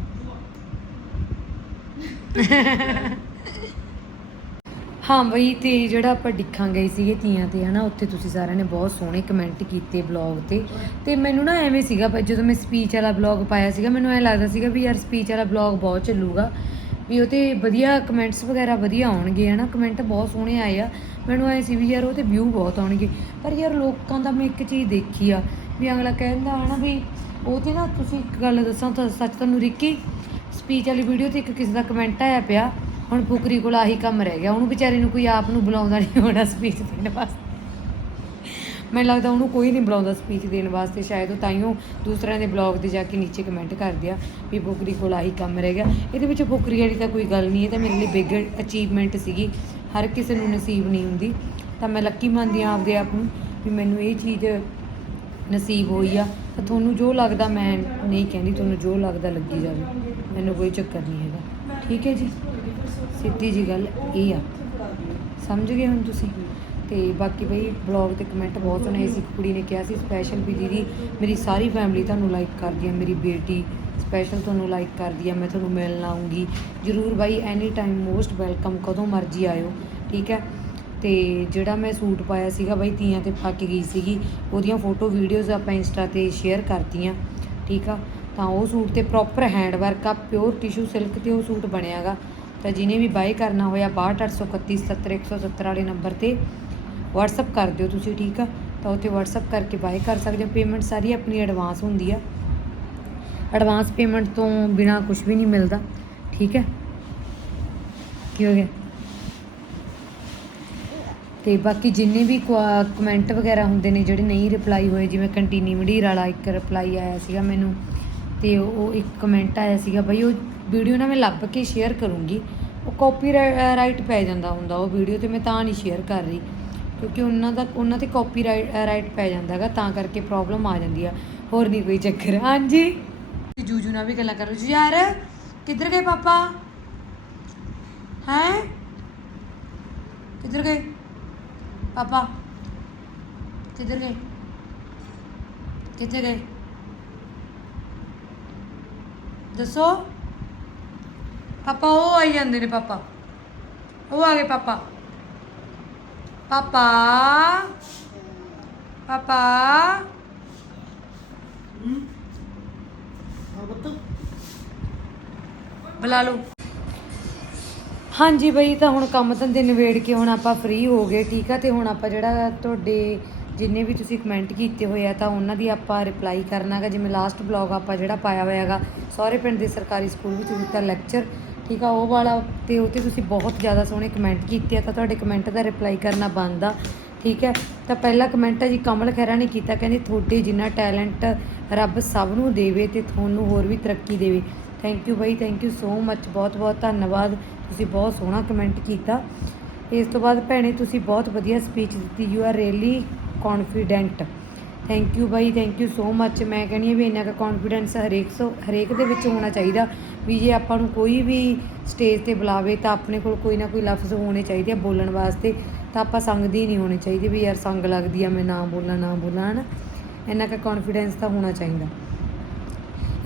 ਹਾਂ ਬਈ, ਤੇ ਜਿਹੜਾ ਆਪਾਂ ਡਿੱਖਾਂ ਗਏ ਸੀਗੇ ਤੀਆਂ ਤੇ, ਹਨਾ, ਉੱਥੇ ਤੁਸੀਂ ਸਾਰਿਆਂ ਨੇ ਬਹੁਤ ਸੋਹਣੇ ਕਮੈਂਟ ਕੀਤੇ ਬਲੌਗ ਤੇ। ਤੇ ਮੈਨੂੰ ਨਾ ਐਵੇਂ ਸੀਗਾ ਭਾਈ ਜਦੋਂ ਮੈਂ ਸਪੀਚ ਵਾਲਾ ਬਲੌਗ ਪਾਇਆ ਸੀਗਾ, ਮੈਨੂੰ ਐ ਲੱਗਦਾ ਸੀਗਾ ਵੀ ਯਾਰ ਸਪੀਚ ਵਾਲਾ ਬਲੌਗ ਬਹੁਤ ਚੱਲੂਗਾ। ਵੀ ਉਹ ਤੇ ਵਧੀਆ ਕਮੈਂਟਸ ਵਗੈਰਾ ਵਧੀਆ ਆਉਣਗੇ, ਹਨਾ? ਕਮੈਂਟ ਬਹੁਤ ਸੋਹਣੇ ਆਏ ਆ। ਮੈਨੂੰ ਐ ਸੀ ਵੀ ਯਾਰ ਉਹ ਤੇ ਵਿਊ ਬਹੁਤ ਆਉਣਗੇ। ਪਰ ਯਾਰ ਲੋਕਾਂ ਦਾ ਮੈਂ ਇੱਕ ਚੀਜ਼ ਦੇਖੀ ਆ, ਵੀ ਅਗਲਾ ਕਹਿੰਦਾ ਹਨਾ ਵੀ ਉਹ ਤੇ ਨਾ ਤੁਸੀਂ ਇੱਕ ਗੱਲ ਦੱਸਾਂ ਤਾਂ ਸੱਚ ਤੁਹਾਨੂੰ ਰਿੱਕੀ ਸਪੀਚ ਵਾਲੀ ਵੀਡੀਓ ਤੇ ਇੱਕ ਕਿਸੇ ਦਾ ਕਮੈਂਟ ਆਇਆ ਪਿਆ, ਹੁਣ ਫੁਕਰੀ ਕੋਲ ਆਹੀ ਕੰਮ ਰਹਿ ਗਿਆ। ਉਹਨੂੰ ਵਿਚਾਰੇ ਨੂੰ ਕੋਈ ਆਪ ਨੂੰ ਬੁਲਾਉਂਦਾ ਨਹੀਂ ਹੋਣਾ ਸਪੀਚ ਦੇਣ ਵਾਸਤੇ। ਮੈਨੂੰ ਲੱਗਦਾ ਉਹਨੂੰ ਕੋਈ ਨਹੀਂ ਬੁਲਾਉਂਦਾ ਸਪੀਚ ਦੇਣ ਵਾਸਤੇ, ਸ਼ਾਇਦ ਉਹ ਤਾਈਓ ਦੂਸਰਿਆਂ ਦੇ ਬਲੌਗ ਤੇ ਜਾ ਕੇ ਨੀਚੇ ਕਮੈਂਟ ਕਰਦੇ ਆ ਵੀ ਫੁਕਰੀ ਕੋਲ ਆਹੀ ਕੰਮ ਰਹਿ ਗਿਆ। ਇਹਦੇ ਵਿੱਚ ਫੁਕਰੀ ਵਾਲੀ ਤਾਂ ਕੋਈ ਗੱਲ ਨਹੀਂ, ਇਹ ਤਾਂ ਮੇਰੇ ਲਈ ਬਿਗ ਅਚੀਵਮੈਂਟ ਸੀਗੀ। ਹਰ ਕਿਸੇ ਨੂੰ ਨਸੀਬ ਨਹੀਂ ਹੁੰਦੀ। ਤਾਂ ਮੈਂ ਲੱਕੀ ਮੰਨਦੀ ਹਾਂ ਆਪਦੇ ਆਪ ਨੂੰ ਵੀ ਮੈਨੂੰ ਇਹ ਚੀਜ਼ ਨਸੀਬ ਹੋਈ ਆ। ਤਾਂ ਤੁਹਾਨੂੰ ਜੋ ਲੱਗਦਾ ਮੈਂ ਨਹੀਂ ਕਹਿੰਦੀ, ਤੁਹਾਨੂੰ ਜੋ ਲੱਗਦਾ ਲੱਗੀ ਜਾਵੇ। ਮੈਨੂੰ ਕੋਈ ਚੱਕਰ ਨਹੀਂ ਹੈਗਾ। ਠੀਕ ਹੈ ਜੀ? ਸਿੱਧੀ ਜੀ ਗੱਲ ਇਹ ਆ। ਸਮਝ ਗਏ ਹੁਣ ਤੁਸੀਂ? ਤੇ ਬਾਕੀ ਬਈ ਬਲੌਗ ਤੇ ਕਮੈਂਟ ਬਹੁਤ ਸੁਣੇ ਸੀ। ਇੱਕ ਕੁੜੀ ਨੇ ਕਿਹਾ ਸੀ ਸਪੈਸ਼ਲ ਵੀ ਦੀਦੀ, ਮੇਰੀ ਸਾਰੀ ਫੈਮਿਲੀ ਤੁਹਾਨੂੰ ਲਾਈਕ ਕਰਦੀ ਹੈ, ਮੇਰੀ ਬੇਟੀ ਸਪੈਸ਼ਲ ਤੁਹਾਨੂੰ ਲਾਈਕ ਕਰਦੀ ਆ ਮੈਂ ਤੁਹਾਨੂੰ ਮਿਲਣ ਆਉਂਗੀ ਜਰੂਰ ਬਾਈ ਐਨੀ ਟਾਈਮ ਮੋਸਟ ਵੈਲਕਮ ਕਦੋਂ ਮਰਜ਼ੀ ਆਇਓ, ਠੀਕ ਹੈ? ਤੇ ਜਿਹੜਾ ਮੈਂ ਸੂਟ ਪਾਇਆ ਸੀਗਾ ਬਾਈ, ਤੀਆਂ ਤੇ ਪਾ ਗਈ ਸੀਗੀ, ਉਹਦੀਆਂ ਫੋਟੋ ਵੀਡੀਓਜ਼ ਆਪਾਂ ਇੰਸਟਾ ਤੇ ਸ਼ੇਅਰ ਕਰਤੀਆਂ, ਠੀਕ ਆ? ਤਾਂ ਉਹ ਸੂਟ ਤੇ ਪ੍ਰੋਪਰ ਹੈਂਡ ਵਰਕ ਆ ਪਿਓਰ ਟਿਸ਼ੂ ਸਿਲਕ ਤੇ ਉਹ ਸੂਟ ਬਣਿਆਗਾ ਤਾਂ ਜਿਹਨੇ ਵੀ ਬਾਈ ਕਰਨਾ ਹੋਇਆ 6283171170 ਵਾਲੇ ਨੰਬਰ ਤੇ WhatsApp ਕਰ ਦਿਓ ਤੁਸੀਂ, ਠੀਕ ਆ? ਤਾਂ ਉੱਥੇ WhatsApp ਕਰਕੇ ਬਾਏ ਕਰ ਸਕਦੇ ਹੋ। ਪੇਮੈਂਟ ਸਾਰੀ ਆਪਣੀ ਐਡਵਾਂਸ ਹੁੰਦੀ ਆ। ਐਡਵਾਂਸ ਪੇਮੈਂਟ ਤੋਂ ਬਿਨਾ ਕੁਝ ਵੀ ਨਹੀਂ ਮਿਲਦਾ, ਠੀਕ ਹੈ? ਕੀ ਹੋ ਗਿਆ? ਤੇ ਬਾਕੀ ਜਿੰਨੇ ਵੀ ਕਮੈਂਟ ਵਗੈਰਾ ਹੁੰਦੇ ਨੇ, ਜਿਹੜੇ ਨਹੀਂ ਰਿਪਲਾਈ ਹੋਏ, ਜਿਵੇਂ ਕੰਟੀਨਿਊ ਮਡੀਰ ਵਾਲਾ ਇੱਕ ਰਿਪਲਾਈ ਆਇਆ ਸੀਗਾ ਮੈਨੂੰ, ਤੇ ਉਹ ਇੱਕ ਕਮੈਂਟ ਆਇਆ ਸੀਗਾ, ਬਈ ਉਹ ਵੀਡੀਓ ਨਾ ਮੈਂ ਲੱਭ ਕੇ ਸ਼ੇਅਰ ਕਰੂੰਗੀ। ਉਹ ਕਾਪੀ ਰਾਈਟ ਪੈ ਜਾਂਦਾ ਹੁੰਦਾ ਉਹ ਵੀਡੀਓ ਤੇ, ਮੈਂ ਤਾਂ ਨਹੀਂ ਸ਼ੇਅਰ ਕਰ ਰਹੀ। ਕਿਉਂਕਿ ਉਹਨਾਂ ਦਾ, ਉਹਨਾਂ ਤੇ ਕਾਪੀ ਰਾਈਟ ਪੈ ਜਾਂਦਾ ਹੈਗਾ, ਤਾਂ ਕਰਕੇ ਪ੍ਰੋਬਲਮ ਆ ਜਾਂਦੀ ਆ। ਹੋਰ ਨਹੀਂ ਕੋਈ ਚੱਕਰ। ਹਾਂਜੀ? ਜੂਜੂ ਨਾਲ ਵੀ ਗੱਲਾਂ ਕਰੋ ਜੀ ਯਾਰ, ਕਿੱਧਰ ਗਏ ਪਾਪਾ? ਹੈ? ਕਿੱਧਰ ਗਏ? ਪਾਪਾ? ਕਿੱਧਰ ਗਏ? ਕਿੱਥੇ ਗਏ? ਦੱਸੋ। ਪਾਪਾ, ਉਹ ਆਈ ਜਾਂਦੇ ਨੇ ਪਾਪਾ। ਉਹ ਆ ਗਏ ਪਾਪਾ। ਪਾਪਾ ਪਾਪਾ ਹਾਂ ਬੱਤ ਬੁਲਾ ਲਓ। ਹਾਂਜੀ ਬਈ ਤਾਂ ਹੁਣ ਕੰਮ ਧੰਦੇ ਨਿਬੇੜ ਕੇ ਹੁਣ ਆਪਾਂ ਫ੍ਰੀ ਹੋ ਗਏ ਠੀਕ ਆ? ਤੇ ਹੁਣ ਆਪਾਂ ਜਿਹੜਾ ਤੁਹਾਡੇ ਜਿੰਨੇ ਵੀ ਤੁਸੀਂ ਕਮੈਂਟ ਕੀਤੇ ਹੋਏ ਆ ਤਾਂ ਉਹਨਾਂ ਦੀ ਆਪਾਂ ਰਿਪਲਾਈ ਕਰਨਾਗਾ। ਜਿਵੇਂ ਲਾਸਟ ਬਲੌਗ ਆਪਾਂ ਜਿਹੜਾ ਪਾਇਆ ਹੋਇਆਗਾ ਸਹੁਰੇ ਪਿੰਡ ਦੇ ਸਰਕਾਰੀ ਸਕੂਲ ਵਿੱਚ ਦਿੱਤਾ ਲੈਕਚਰ ਠੀਕ ਆ, ਉਹ ਵਾਲਾ ਤੇ ਉਹ ਤੇ ਤੁਸੀਂ ਬਹੁਤ ਜ਼ਿਆਦਾ ਸੋਹਣੇ ਕਮੈਂਟ ਕੀਤੇ ਆ, ਤਾਂ ਤੁਹਾਡੇ ਕਮੈਂਟ ਦਾ ਰਿਪਲਾਈ ਕਰਨਾ ਬਣਦਾ ਠੀਕ ਹੈ ਤਾਂ ਪਹਿਲਾ ਕਮੈਂਟ ਹੈ ਜੀ, ਕਮਲ ਖਹਿਰਾ ਨੇ ਕੀਤਾ, ਕਹਿੰਦੇ ਤੁਹਾਡੇ ਜਿੰਨਾ ਟੈਲੈਂਟ ਰੱਬ ਸਭ ਨੂੰ ਦੇਵੇ ਤੇ ਤੁਹਾਨੂੰ ਹੋਰ ਵੀ ਤਰੱਕੀ ਦੇਵੇ। ਥੈਂਕ ਯੂ ਬਾਈ ਥੈਂਕ ਯੂ ਸੋ ਮੱਚ ਬਹੁਤ ਬਹੁਤ ਧੰਨਵਾਦ, ਤੁਸੀਂ ਬਹੁਤ ਸੋਹਣਾ ਕਮੈਂਟ ਕੀਤਾ। ਇਸ ਤੋਂ ਬਾਅਦ ਭੈਣੇ, ਤੁਸੀਂ ਬਹੁਤ ਵਧੀਆ ਸਪੀਚ ਦਿੱਤੀ you are really confident thank you by thank you so much ਮੈਂ ਕਹਿੰਦੀ ਹਾਂ ਵੀ ਇੰਨਾ ਕੁ ਕੌਨਫੀਡੈਂਸ ਹਰੇਕ ਸੋ, ਹਰੇਕ ਦੇ ਵਿੱਚ ਹੋਣਾ ਚਾਹੀਦਾ ਵੀ ਜੇ ਆਪਾਂ ਨੂੰ ਕੋਈ ਵੀ ਸਟੇਜ ਤੇ ਬੁਲਾਵੇ ਤਾਂ ਆਪਣੇ ਕੋਲ ਕੋਈ ਨਾ ਕੋਈ ਲਫ਼ਜ਼ ਹੋਣੇ ਚਾਹੀਦੇ ਆ ਬੋਲਣ ਵਾਸਤੇ। ਤਾਂ ਆਪਾਂ ਸੰਗਦੇ ਹੀ ਨਹੀਂ ਹੋਣੇ ਚਾਹੀਦੀ ਵੀ ਯਾਰ ਸੰਗ ਲੱਗਦੀ ਆ, ਮੈਂ ਨਾ ਬੋਲਾਂ ਨਾ ਬੋਲਾਂ, ਹਨਾ? ਇੰਨਾ ਕੁ ਕੌਨਫੀਡੈਂਸ ਤਾਂ ਹੋਣਾ ਚਾਹੀਦਾ।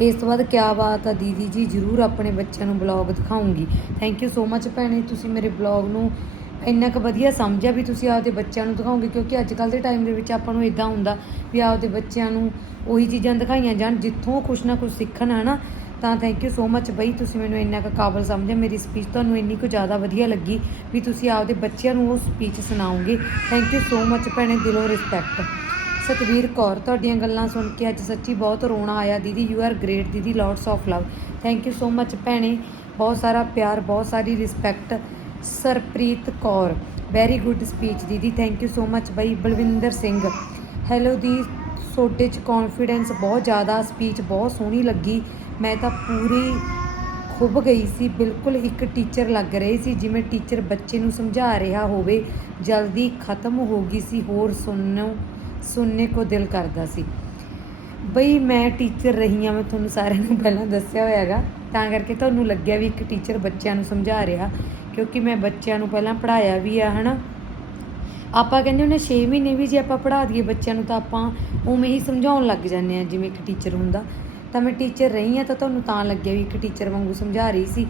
ਇਸ ਤੋਂ ਬਾਅਦ ਕਿਆ ਬਾਤ ਆ ਦੀਦੀ ਜੀ, ਜਰੂਰ ਆਪਣੇ ਬੱਚਿਆਂ ਨੂੰ ਬਲੌਗ ਦਿਖਾਉਂਗੀ। ਥੈਂਕ ਯੂ ਸੋ ਮੱਚ ਭੈਣੇ, ਤੁਸੀਂ ਮੇਰੇ ਬਲੌਗ ਨੂੰ ਇੰਨਾ ਕੁ ਵਧੀਆ ਸਮਝਿਆ ਵੀ ਤੁਸੀਂ ਆਪਦੇ ਬੱਚਿਆਂ ਨੂੰ ਦਿਖਾਓਗੇ, ਕਿਉਂਕਿ ਅੱਜ ਕੱਲ ਦੇ ਟਾਈਮ ਦੇ ਵਿੱਚ ਆਪਾਂ ਨੂੰ ਇਦਾਂ ਹੁੰਦਾ ਵੀ ਆਪਦੇ ਬੱਚਿਆਂ ਨੂੰ ਉਹੀ ਚੀਜ਼ਾਂ ਦਿਖਾਈਆਂ ਜਾਣ, ਜਿੱਥੋਂ ਕੁਛ ਨਾ ਕੁਛ ਸਿੱਖਣ, ਹਨਾ? ਤਾਂ ਥੈਂਕ ਯੂ ਸੋ ਮੱਚ ਬਈ, ਤੁਸੀਂ ਮੈਨੂੰ ਇੰਨਾ ਕੁ ਕਾਬਲ ਸਮਝਿਆ, ਮੇਰੀ ਸਪੀਚ ਤੁਹਾਨੂੰ ਇੰਨੀ ਕੁ ਜ਼ਿਆਦਾ ਵਧੀਆ ਲੱਗੀ ਵੀ ਤੁਸੀਂ ਆਪਦੇ ਬੱਚਿਆਂ ਨੂੰ ਉਹ ਸਪੀਚ ਸੁਣਾਓਗੇ। ਥੈਂਕ ਯੂ ਸੋ ਮੱਚ ਭੈਣੇ, ਦਿਲੋਂ ਰਿਸਪੈਕਟ ਸਤਵੀਰ ਕੌਰ, ਤੁਹਾਡੀਆਂ ਗੱਲਾਂ ਸੁਣ ਕੇ ਅੱਜ ਸੱਚੀ ਬਹੁਤ ਰੋਣਾ ਆਇਆ। ਦੀਦੀ ਯੂ ਆਰ ਗ੍ਰੇਟ ਦੀਦੀ lots of love thank you so much ਭੈਣੇ, ਬਹੁਤ ਸਾਰਾ ਪਿਆਰ, ਬਹੁਤ ਸਾਰੀ respect Sarpreet Kaur. Very good speech ਦੀਦੀ। ਥੈਂਕ ਯੂ ਸੋ ਮੱਚ ਬਈ, ਬਲਵਿੰਦਰ ਸਿੰਘ। ਹੈਲੋ ਦੀ ਸੋਡੇ ਚ ਕੌਨਫੀਡੈਂਸ ਬਹੁਤ ਜ਼ਿਆਦਾ ਸਪੀਚ ਬਹੁਤ ਸੋਹਣੀ ਲੱਗੀ। ਮੈਂ ਤਾਂ ਪੂਰੀ ਖੁੱਭ ਗਈ ਸੀ। ਬਿਲਕੁਲ ਇੱਕ ਟੀਚਰ ਲੱਗ ਰਹੇ ਸੀ, ਜਿਵੇਂ ਟੀਚਰ ਬੱਚੇ ਨੂੰ ਸਮਝਾ ਰਿਹਾ ਹੋਵੇ। ਜਲਦੀ ਖਤਮ ਹੋ ਗਈ ਸੀ, ਹੋਰ ਸੁਣਨੋਂ, ਸੁਣਨੇ ਕੋ ਦਿਲ ਕਰਦਾ ਸੀ। ਬਈ, ਮੈਂ ਟੀਚਰ ਰਹੀ ਹਾਂ, ਮੈਂ ਤੁਹਾਨੂੰ ਸਾਰਿਆਂ ਨੂੰ ਪਹਿਲਾਂ ਦੱਸਿਆ ਹੋਇਆ ਹੋਇਆਗਾ ਤਾਂ ਕਰਕੇ ਤੁਹਾਨੂੰ ਲੱਗਿਆ ਵੀ ਇੱਕ ਟੀਚਰ ਬੱਚਿਆਂ ਨੂੰ ਸਮਝਾ ਰਿਹਾ। ਕਿਉਂਕਿ ਮੈਂ ਬੱਚਿਆਂ ਨੂੰ ਪਹਿਲਾਂ ਪੜਾਇਆ ਵੀ ਆ, ਹਨਾ? ਆਪਾਂ ਕਹਿੰਦੇ ਹੁੰਦੇ 6 ਮਹੀਨੇ ਵੀ ਜੇ ਆਪਾਂ ਪੜ੍ਹਾ ਦਈਏ ਬੱਚਿਆਂ ਨੂੰ ਤਾਂ ਆਪਾਂ ਉਵੇਂ ਹੀ ਸਮਝਾਉਣ ਲੱਗ ਜਾਂਦੇ ਆ, ਜਿਵੇਂ ਇੱਕ ਟੀਚਰ ਹੁੰਦਾ। ਤਾਂ ਮੈਂ ਟੀਚਰ ਰਹੀ ਆ ਤਾਂ ਤੁਹਾਨੂੰ ਤਾਂ ਲੱਗਿਆ ਵੀ ਇੱਕ ਟੀਚਰ ਵਾਂਗੂ ਸਮਝਾ ਰਹੀ ਸੀ।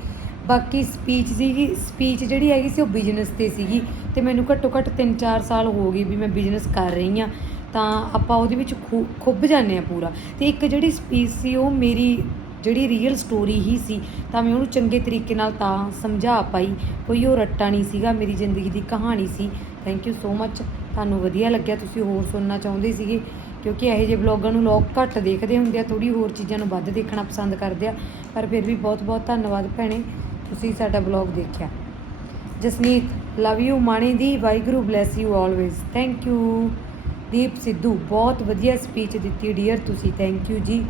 ਬਾਕੀ ਸਪੀਚ ਦੀ ਸਪੀਚ ਜਿਹੜੀ ਹੈਗੀ ਸੀ ਉਹ ਬਿਜ਼ਨਸ ਤੇ ਸੀਗੀ ਤੇ ਮੈਨੂੰ ਘੱਟੋ ਘੱਟ 3-4 ਸਾਲ ਹੋ ਗਏ ਵੀ ਮੈਂ ਬਿਜ਼ਨਸ ਕਰ ਰਹੀ ਆ। ਤਾਂ ਆਪਾਂ ਉਹਦੇ ਵਿੱਚ ਖੁ- ਖੁੱਭ ਜਾਂਦੇ ਆ ਪੂਰਾ। ਤੇ ਇੱਕ ਜਿਹੜੀ ਸਪੀਚ ਸੀ ਉਹ ਮੇਰੀ ਜਿਹੜੀ ਰੀਅਲ ਸਟੋਰੀ ਹੀ ਸੀ, ਤਾਂ ਮੈਂ ਉਹਨੂੰ ਚੰਗੇ ਤਰੀਕੇ ਨਾਲ ਤਾਂ ਸਮਝਾ ਪਾਈ। ਕੋਈ ਉਹ ਰੱਟਾ ਨਹੀਂ ਸੀਗਾ, ਮੇਰੀ ਜ਼ਿੰਦਗੀ ਦੀ ਕਹਾਣੀ ਸੀ। ਥੈਂਕ ਯੂ ਸੋ ਮੱਚ ਤੁਹਾਨੂੰ ਵਧੀਆ ਲੱਗਿਆ, ਤੁਸੀਂ ਹੋਰ ਸੁਣਨਾ ਚਾਹੁੰਦੇ ਸੀਗੇ? ਕਿਉਂਕਿ ਇਹੋ ਜਿਹੇ ਬਲੌਗਾਂ ਨੂੰ ਲੋਕ ਘੱਟ ਦੇਖਦੇ ਹੁੰਦੇ ਆ ਥੋੜੀ ਹੋਰ ਚੀਜ਼ਾਂ ਨੂੰ ਵੱਧ ਦੇਖਣਾ ਪਸੰਦ ਕਰਦੇ ਆ। ਪਰ ਫਿਰ ਵੀ ਬਹੁਤ ਬਹੁਤ ਧੰਨਵਾਦ ਭੈਣੇ, ਤੁਸੀਂ ਸਾਡਾ ਬਲੌਗ ਦੇਖਿਆ। ਜਸਨੀਤ ਲਵ ਯੂ ਮਾਣੀ ਦੀ, Waheguru bless you always thank you Deep Sidhu, ਬਹੁਤ ਵਧੀਆ ਸਪੀਚ ਦਿੱਤੀ ਡੀਅਰ ਤੁਸੀਂ। ਥੈਂਕ ਯੂ ਜੀ।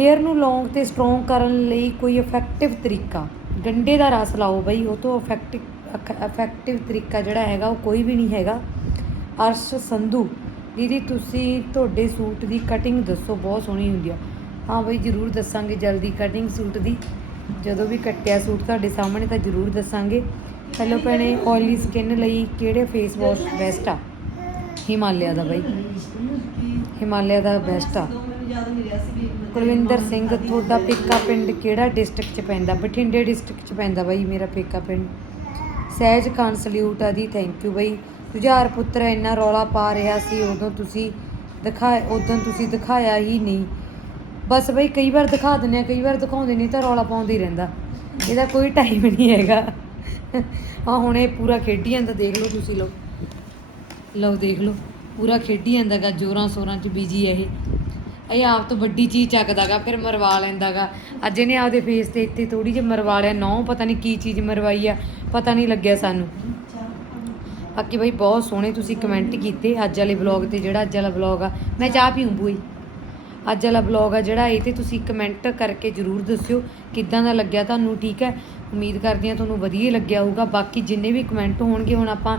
ਹੇਅਰ ਨੂੰ ਲੌਂਗ ਤੇ ਸਟਰੋਂਗ ਕਰਨ ਲਈ ਕੋਈ ਇਫੈਕਟਿਵ ਤਰੀਕਾ। ਗੰਡੇ ਦਾ ਰਸ ਲਾਓ ਬਈ, ਉਹ ਤੋਂ ਇਫੈਕਟਿਵ ਇਫੈਕਟਿਵ ਤਰੀਕਾ ਜਿਹੜਾ ਹੈਗਾ, ਉਹ ਕੋਈ ਵੀ ਨਹੀਂ ਹੈਗਾ। ਅਰਸ਼ ਸੰਧੂ, ਦੀਦੀ ਤੁਸੀਂ ਤੁਹਾਡੇ ਸੂਟ ਦੀ ਕਟਿੰਗ ਦੱਸੋ, ਬਹੁਤ ਸੋਹਣੀ ਹੁੰਦੀ ਆ। ਹਾਂ ਬਈ, ਜ਼ਰੂਰ ਦੱਸਾਂਗੇ ਜਲਦੀ ਕਟਿੰਗ ਸੂਟ ਦੀ। ਜਦੋਂ ਵੀ ਕੱਟਿਆ ਸੂਟ ਤੁਹਾਡੇ ਸਾਹਮਣੇ ਤਾਂ ਜ਼ਰੂਰ ਦੱਸਾਂਗੇ। ਹੈਲੋ ਭੈਣੇ ਆਇਲੀ ਸਕਿਨ ਲਈ ਕਿਹੜੇ ਫੇਸ ਵਾਸ਼ ਬੈਸਟ ਆ? ਹਿਮਾਲਿਆ ਦਾ ਬਈ। ਹਿਮਾਲਿਆ ਦਾ ਬੈਸਟ ਆ। ਕੁਲਵਿੰਦਰ ਸਿੰਘ ਤੁਹਾਡਾ ਪੇਕਾ ਪਿੰਡ ਕਿਹੜਾ ਡਿਸਟ੍ਰਿਕਟ ਚ ਪੈਂਦਾ? ਬਠਿੰਡੇ ਡਿਸਟ੍ਰਿਕਟ ਚ ਪੈਂਦਾ ਬਾਈ ਮੇਰਾ ਪੇਕਾ ਪਿੰਡ। ਸਹਿਜ ਖਾਨ ਸਲੂਟ ਆ ਦੀ ਥੈਂਕ ਯੂ ਬਾਈ। ਜੁਝਾਰ ਪੁੱਤਰ ਇੰਨਾ ਰੌਲਾ ਪਾ ਰਿਹਾ ਸੀ ਉਦੋਂ ਤੁਸੀਂ ਦਿਖਾ ਉਦੋਂ ਤੁਸੀਂ ਦਿਖਾਇਆ ਹੀ ਨਹੀਂ। ਬਸ ਬਈ ਕਈ ਵਾਰ ਦਿਖਾ ਦਿੰਦੇ ਆ ਕਈ ਵਾਰ ਦਿਖਾਉਂਦੇ ਨਹੀਂ ਤਾਂ ਰੌਲਾ ਪਾਉਂਦਾ ਹੀ ਰਹਿੰਦਾ। ਇਹਦਾ ਕੋਈ ਟਾਈਮ ਨਹੀਂ ਹੈਗਾ। ਆ ਹੁਣ ਇਹ ਪੂਰਾ ਖੇਡੀ ਜਾਂਦਾ ਦੇਖ ਲਓ ਤੁਸੀਂ ਲਓ। ਲਓ ਦੇਖ ਲਓ। ਪੂਰਾ ਖੇਡੀ ਜਾਂਦਾਗਾ ਜੋਰਾਂ ਸੋਰਾਂ ਚ ਬੀਜੀ ਇਹ। ਇਹ ਆਪ ਤੋਂ ਵੱਡੀ ਚੀਜ਼ ਚੱਕਦਾਗਾ, ਫਿਰ ਮਰਵਾ ਲੈਂਦਾਗਾ। ਅੱਜ ਇਹਨੇ ਆਪਦੇ ਫੇਸ ਤੇ ਇੱਥੇ ਥੋੜੀ ਜਿਹੀ ਮਰਵਾ ਲਿਆ ਨੌ ਪਤਾ ਨਹੀਂ ਕੀ ਚੀਜ਼ ਮਰਵਾਈ ਆ, ਪਤਾ ਨਹੀਂ ਲੱਗਿਆ ਸਾਨੂੰ। ਬਾਕੀ ਬਈ, ਬਹੁਤ ਸੋਹਣੇ ਤੁਸੀਂ ਕਮੈਂਟ ਕੀਤੇ ਅੱਜ ਵਾਲੇ ਵਲੌਗ ਤੇ, ਜਿਹੜਾ ਅੱਜ ਵਾਲਾ ਵਲੌਗ ਆ। ਮੈਂ ਚਾਹ ਪੀਉਂ ਬੂਈ। ਅੱਜ ਵਾਲਾ ਵਲੌਗ ਆ ਜਿਹੜਾ, ਇਹ ਤੇ ਤੁਸੀਂ ਕਮੈਂਟ ਕਰਕੇ ਜਰੂਰ ਦੱਸਿਓ, ਕਿੱਦਾਂ ਦਾ ਲੱਗਿਆ ਤੁਹਾਨੂੰ, ਠੀਕ ਹੈ? ਉਮੀਦ ਕਰਦੀ ਹਾਂ ਤੁਹਾਨੂੰ ਵਧੀਆ ਲੱਗਿਆ ਹੋਊਗਾ। ਬਾਕੀ ਜਿੰਨੇ ਵੀ ਕਮੈਂਟ ਹੋਣਗੇ, ਹੁਣ ਆਪਾਂ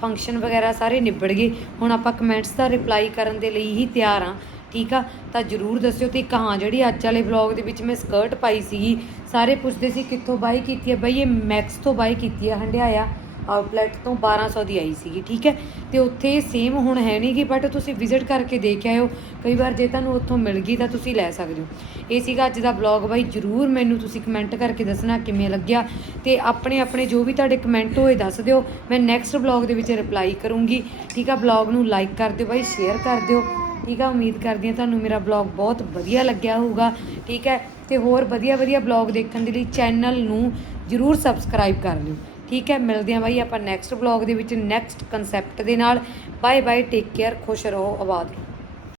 ਫੰਕਸ਼ਨ ਵਗੈਰਾ ਸਾਰੇ ਨਿਬੜ ਗਏ। ਹੁਣ ਆਪਾਂ ਕਮੈਂਟਸ ਦਾ ਰਿਪਲਾਈ ਕਰਨ ਦੇ ਲਈ ਹੀ ਤਿਆਰ ਆ ਠੀਕ ਆ? ਤਾਂ ਜਰੂਰ ਦੱਸਿਓ ਤੇ ਇੱਕ ਹਾਂ ਜਿਹੜੀ ਅੱਜ ਵਾਲੇ ਵਲੌਗ ਦੇ ਵਿੱਚ ਮੈਂ ਸਕਰਟ ਪਾਈ ਸੀਗੀ, ਸਾਰੇ ਪੁੱਛਦੇ ਸੀ ਕਿੱਥੋਂ ਬਾਈ ਕੀਤੀ ਹੈ ਬਈ ਇਹ ਮੈਕਸ ਤੋਂ ਬਾਈ ਕੀਤੀ ਹੈ ਹੰਡਿਆਇਆ ਆਊਟਲੈਟ ਤੋਂ 1200 ਦੀ ਆਈ ਸੀਗੀ, ਠੀਕ ਹੈ? ਤੇ ਉੱਥੇ ਸੇਮ ਹੁਣ ਹੈ ਨਹੀਂ ਗੀ ਬਟ ਤੁਸੀਂ ਵਿਜ਼ਿਟ ਕਰਕੇ ਦੇਖ ਆਇਓ। ਕਈ ਵਾਰ ਜੇ ਤੁਹਾਨੂੰ ਉੱਥੋਂ ਮਿਲ ਗਈ ਤਾਂ ਤੁਸੀਂ ਲੈ ਸਕਦੇ ਹੋ। ਇਹ ਸੀਗਾ ਅੱਜ ਦਾ ਬਲੌਗ ਬਾਈ ਜਰੂਰ ਮੈਨੂੰ ਤੁਸੀਂ ਕਮੈਂਟ ਕਰਕੇ ਦੱਸਣਾ ਕਿਵੇਂ ਲੱਗਿਆ। ਤੇ ਆਪਣੇ ਆਪਣੇ ਜੋ ਵੀ ਤੁਹਾਡੇ ਕਮੈਂਟ ਹੋਏ ਦੱਸ ਦਿਓ। ਮੈਂ ਨੈਕਸਟ ਬਲੌਗ ਦੇ ਵਿੱਚ ਰਿਪਲਾਈ ਕਰੂੰਗੀ। ਠੀਕ ਆ ਬਲੌਗ ਨੂੰ ਲਾਈਕ ਕਰ ਦਿਓ, ਬਾਈ ਸ਼ੇਅਰ ਕਰ ਦਿਓ। ਠੀਕ ਆ, ਉਮੀਦ ਕਰਦੀ ਹਾਂ ਤੁਹਾਨੂੰ ਮੇਰਾ ਬਲੌਗ ਬਹੁਤ ਵਧੀਆ ਲੱਗਿਆ ਹੋਊਗਾ, ਠੀਕ ਹੈ? ਤੇ ਹੋਰ ਵਧੀਆ ਵਧੀਆ ਬਲੌਗ ਦੇਖਣ ਦੇ ਲਈ ਚੈਨਲ ਨੂੰ ਜਰੂਰ ਸਬਸਕ੍ਰਾਈਬ ਕਰ ਲਿਓ, ਠੀਕ ਹੈ? ਮਿਲਦੇ ਹਾਂ ਬਾਈ ਆਪਾਂ ਨੈਕਸਟ ਬਲੌਗ ਦੇ ਵਿੱਚ ਨੈਕਸਟ ਕਨਸੈਪਟ ਦੇ ਨਾਲ। ਬਾਏ ਬਾਏ ਟੇਕ ਕੇਅਰ ਖੁਸ਼ ਰਹੋ, ਆਬਾਦ ਰਹੋ।